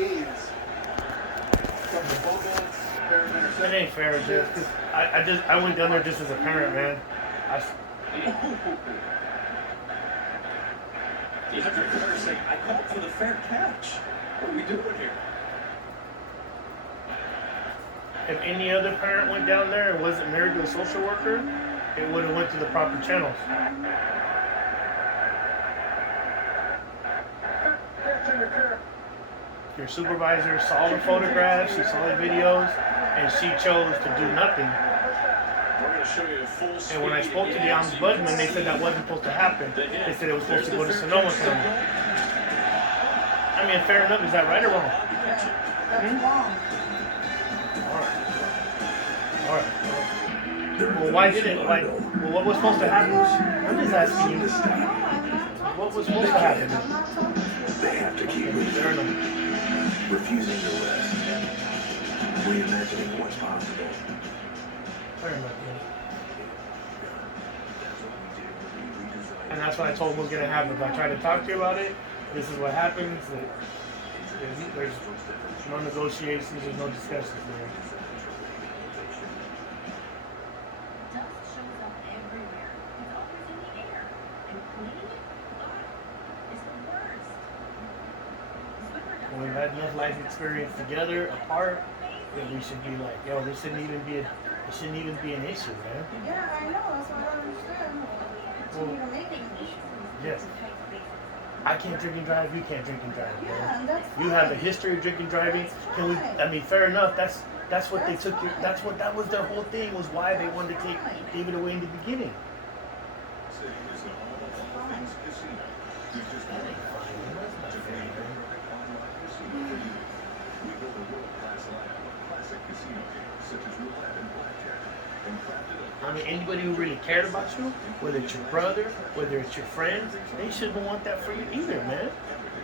cascades from the Bogans parent interception. It ain't fair, dude. I went down there just as a parent, man. DeAndre Carter saying, I called for the fair catch. What are we doing here? If any other parent went down there and wasn't married to a social worker, it would have went to the proper channels. Your supervisor saw the photographs, she saw the videos, and she chose to do nothing. We're going to show you a full And when I spoke to the ombudsman, they said that wasn't supposed to happen. They said it was supposed to go to Sonoma County. I mean, fair enough. Is that right or wrong? That's wrong. All right. Well, why did it? Like, well, what was supposed to happen? I'm just asking you. What was supposed to happen? They have to keep Fair enough. refusing to rest, reimagining what's possible. Fair enough. And that's what I told him was going to happen. If I tried to talk to you about it, this is what happens. There's no negotiations, there's no discussions there. Dust shows up everywhere. It's always in the air. And cleaning it is the worst. When we've had enough life experience together, apart, that we should be like, yo, this shouldn't even be an issue, man. Yeah, I know. That's what I don't understand. Continue to make it an issue. Yes. I can't drink and drive, you can't drink and drive, man. Yeah, and that's fine. You have a history of drinking and driving. Can we? I mean, fair enough. That's what they took. That was their whole thing. Was why they wanted to give it away in the beginning. I mean, anybody who really cared about you, whether it's your brother, whether it's your friends, they shouldn't want that for you either, man.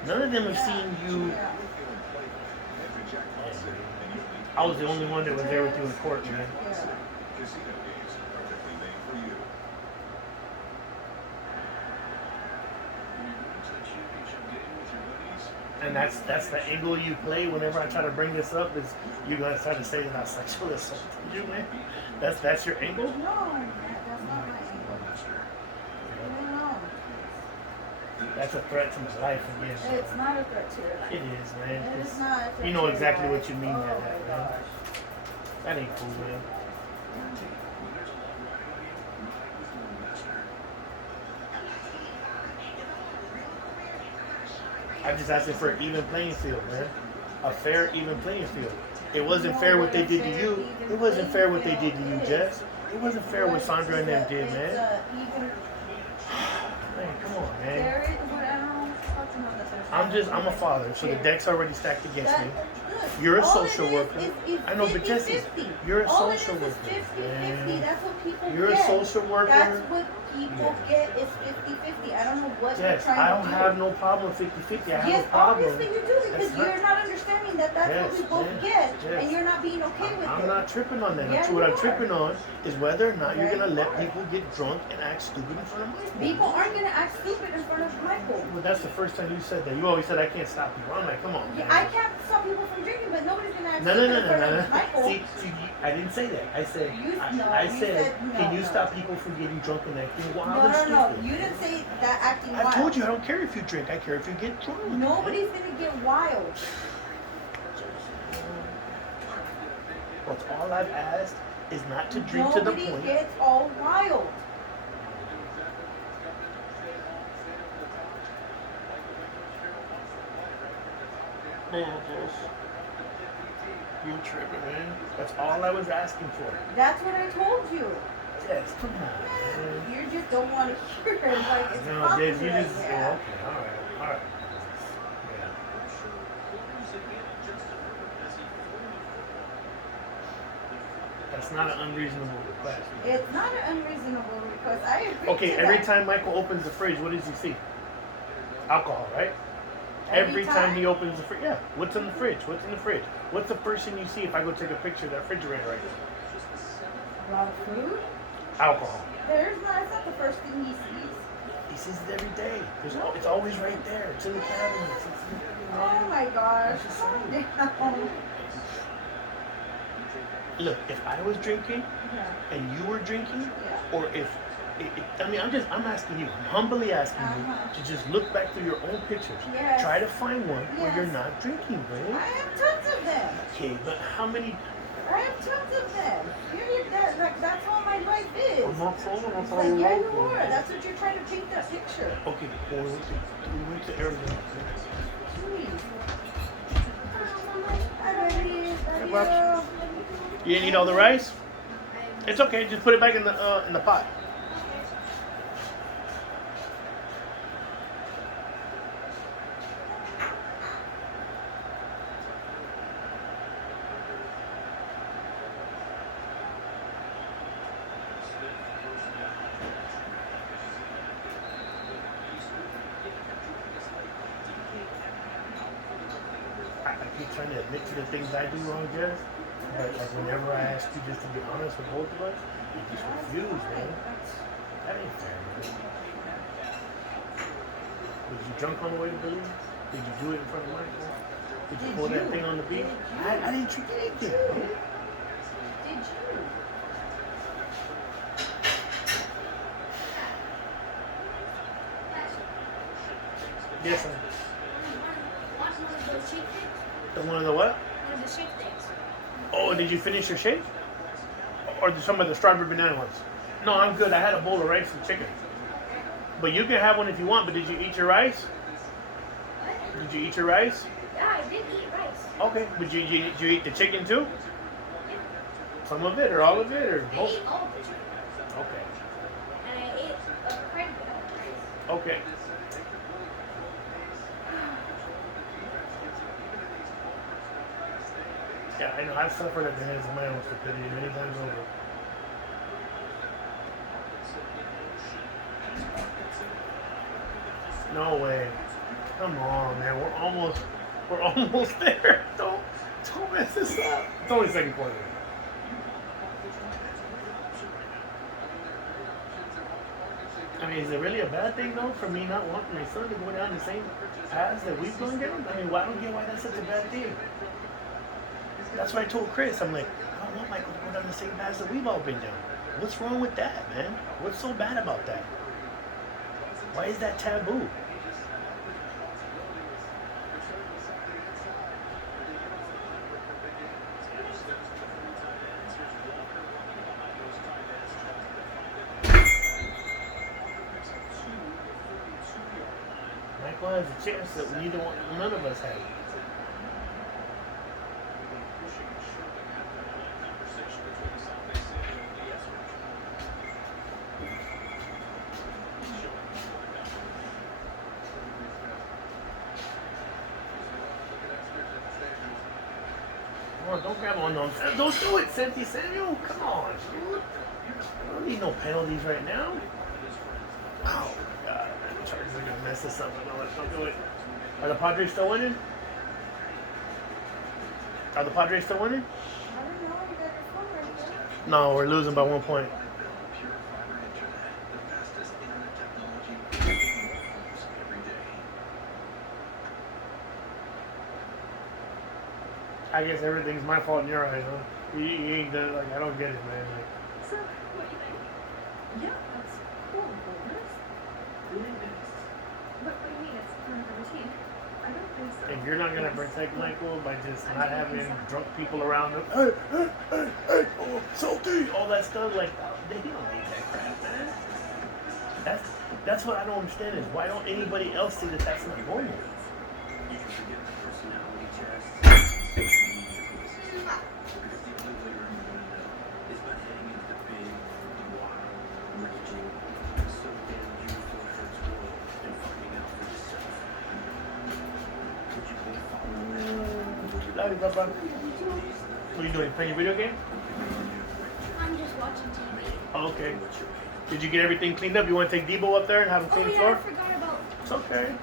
None of them have seen you. I was the only one that was there with you in court, man. And that's the angle you play whenever I try to bring this up, is you're gonna try to say that I sexually assaulted you, man. That's your angle? No, that's not my angle. No. That's a threat to my life again. It's not a threat to your life. It is, man. It is not a threat You know to exactly your what you mean life. by Oh that, my man. gosh. That ain't cool, man. I'm just asking for an even playing field, man. A fair, even playing field. It wasn't fair what they did to you. It wasn't fair what they did to you, Jess. It wasn't fair what Sandra and them did, man. Man, come on, man. I'm a father, so the deck's already stacked against me. You're a social worker. I know, but Jesse, you're a social worker. 50-50. That's what people You're a get. social worker. That's what people get is 50-50. I don't know what you're Yes, trying I to don't do. have no problem with 50-50. I have Yes, no problem. obviously you do, because That's not- you're not understanding that that's what we Yes, both yes, get, yes. and you're not being okay with it. I'm not tripping on that. Yeah, What you I'm are. tripping on is whether or not you're Yeah, gonna you let are. people get drunk and act stupid in front of Michael. People aren't gonna act stupid in front of Michael. Well, that's the first time you said that. You always said I can't stop people. I'm like, come on. Yeah, man. I can't stop people from drinking, but nobody's gonna act No, stupid no, in no, front no, of no. Michael. See, I didn't say that. I said, You- I you said, said no, can you no. stop people from getting drunk and acting wild and No, stupid? you didn't say that acting I wild. told you I don't care if you drink. I care if you get drunk. Nobody's gonna get wild. That's all I've asked is not to drink to the Nobody point. gets all wild. Man, just you're tripping, man. That's all I was asking for. That's what I told you. Yes, come on, man. You just don't want to hear it. Like it's No, popular. Dave, you just Yeah. okay, all right. Yeah. That's not an unreasonable request. Man. It's not an unreasonable request. I agree. Okay, to every that. time Michael opens the fridge, what does he see? Alcohol, right? Every time he opens the fridge, yeah. What's in the fridge? What's in the fridge? What's the first thing you see if I go take a picture of that refrigerator right now? A lot of food. Alcohol. There's not. It's not the first thing he sees. He sees it every day. It's always right there. It's in the cabinets. Oh my gosh, calm down. Look, if I was drinking Yeah. and you were drinking, Yeah. or if I mean, I'm asking you, I'm humbly asking Uh-huh. you to just look back through your own pictures. Yes. Try to find one where you're Yes. not drinking, I babe. have tons of them. Okay, but how many? I have tons of them. That's all my life is. I'm not saying that's It's how like, you yeah, like you it. are. That's what you're trying to paint that picture. Okay, well, we went to Arizona. Please. Hi, baby. Hey, Love Pops. you. You didn't eat all the rice? It's okay. Just put it back in the pot. I keep trying to admit to the things I do wrong, Jess. But like whenever I ask you just to be honest with both of us, you just refuse, man. That ain't fair, man. Was you drunk on the way to Belize? Did you do it in front of Michael? Did you pull that thing on the beach? I didn't drink anything, man. Did you? Yes, sir. Want one of those shake things? The one of the what? One of the shake things. Oh, did you finish your shake? Or some of the strawberry banana ones? No, I'm good. I had a bowl of rice and chicken. But you can have one if you want, but did you eat your rice? What? Did you eat your rice? Yeah, I did eat rice. Okay, but did you eat the chicken too? Yeah. Some of it or all of it or I both? ate all of the chicken. Okay. And I ate quite a bit of rice. Okay. Yeah, I know. I've suffered at the hands of my own stupidity many times over. No way. Come on, man. We're almost there. Don't mess this up. It's only second quarter. I mean, is it really a bad thing though for me not wanting my son to go down the same paths that we've gone down? I mean, I don't get why that's such a bad thing. That's what I told Chris. I'm like, I don't want Michael to go down the same paths that we've all been down. What's wrong with that, man? What's so bad about that? Why is that taboo? Michael has a chance that none of us have. Come on, don't grab on those. Don't do it, Cynthia Samuel. Come on, dude. I don't need no penalties right now. Oh my God, man. The Chargers are gonna mess this up. No, let's not do it. Are the Padres still winning? Are the Padres still winning? I don't know. You got your phone right there. No, we're losing by 1 point. Pure fiber internet, the fastest internet technology every day. I guess everything's my fault in your eyes, huh? You ain't done like I don't get it, man. Like, So, what do you think? Yeah, that's cool, Boulders. Really nice. What do you mean? It's part of the routine. I don't think so. if you're not gonna protect Michael by just not having drunk people around him, hey, oh, salty, all that stuff, like they don't need that crap, man. That's what I don't understand is why don't anybody else see that that's not normal? You can forget the personality test. Because the only way you're going to know is by heading into the big, wild, raging, so damn beautiful it hurts world and finding out for yourself. Would you really follow me? Love you, Papa. What are you doing? Playing a video game? I'm just watching TV. Oh, okay. Did you get everything cleaned up? You want to take Debo up there and have him Oh clean the yeah, I floor? forgot about. It's okay.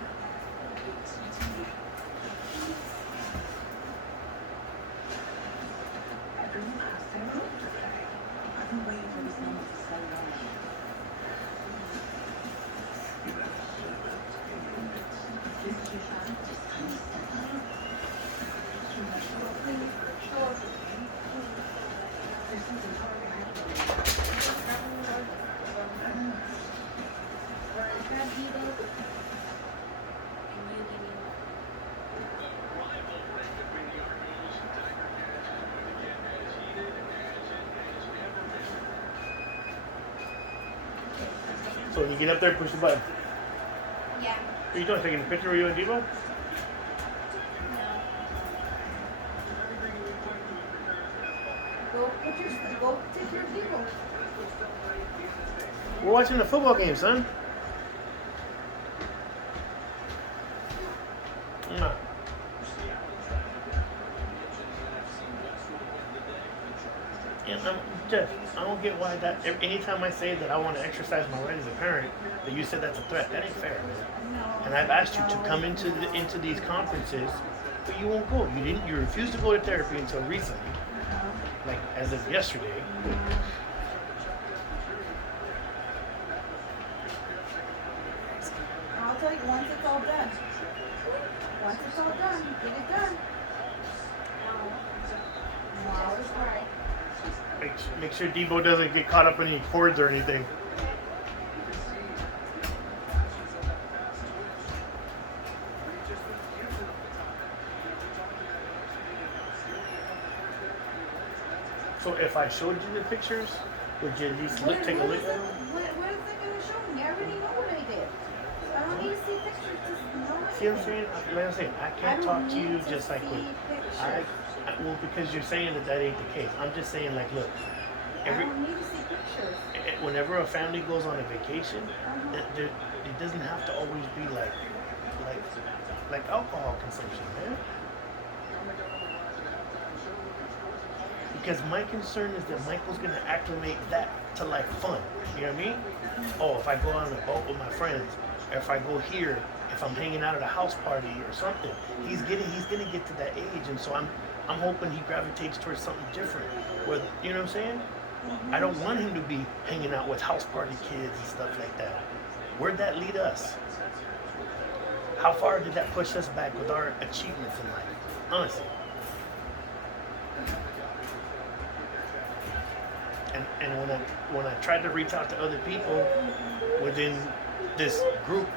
I've been waiting for this moment for so long. You have to live it in your midst. This is your shot. Just So when you get up there, push the button. Yeah. What are you doing? Taking a picture of you and Devo? No. Go take your people. We're watching the football game, son. No. And Jeff, I don't get why that. Anytime I say that I want to exercise my right as a parent, that you said that's a threat. That ain't fair, man. No. And I've asked you to come into these conferences, but you won't go. You didn't. You refused to go to therapy until recently, like as of yesterday. I'll tell you once it's all done. Once it's all done, get it done. No, it's right. Make sure Debo doesn't get caught up in any cords or anything. So if I showed you the pictures, would you at least take a look at them? What is it going to show me? I already know what I did. So I don't need to see pictures. Just know what See what I I'm did. saying? Like I'm saying, I I can't don't talk to need you just like see with. pictures. Well, because you're saying that ain't the case. I'm just saying, like, look, I don't need to see pictures. whenever a family goes on a vacation, Uh-huh. it doesn't have to always be like alcohol consumption, man. Because my concern is that Michael's gonna acclimate that to like fun. You know what I mean? Oh, if I go on a boat with my friends, or if I go here, if I'm hanging out at a house party or something, he's gonna get to that age, and so I'm hoping he gravitates towards something different. Where, you know what I'm saying? I don't want him to be hanging out with house party kids and stuff like that. Where'd that lead us? How far did that push us back with our achievements in life? Honestly. And when I tried to reach out to other people within this group,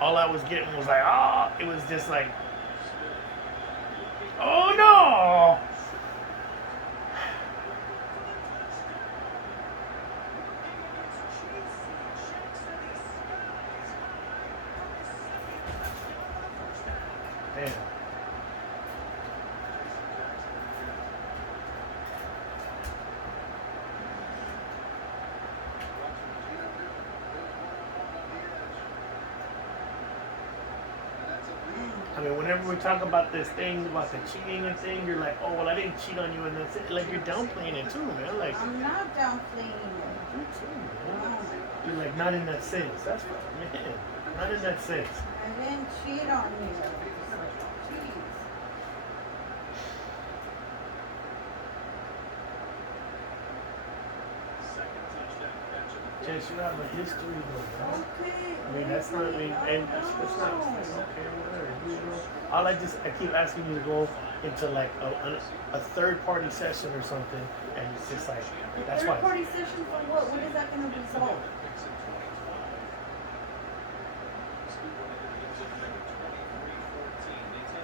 all I was getting was like, oh, it was just like, oh no! Damn. I mean, whenever we talk about this thing, about the cheating and thing, you're like, oh, well, I didn't cheat on you, and that's it. Like, you're downplaying it too, man. Like, I'm not downplaying it. you too, man. You're like, not in that sense. That's what, man. Not in that sense. I didn't cheat on you. Jeez. Jess, you have a history, though, man. Okay. I mean, that's not, I mean, and it's not, it's okay, whatever. You know, I keep asking you to go into like a third party session or something, and it's just like, that's why. Third party session for what? What is that going to resolve?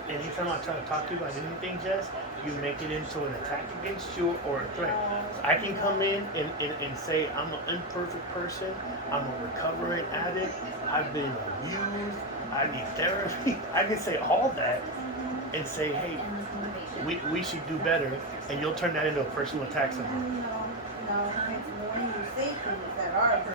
Anytime I try to talk to you about anything, Jess, you make it into an attack against you or a threat. I can come in and say I'm an imperfect person, I'm a recovering addict, I've been abused, I need therapy. I can say all that and say, hey, we should do better, and you'll turn that into a personal attack somehow. No.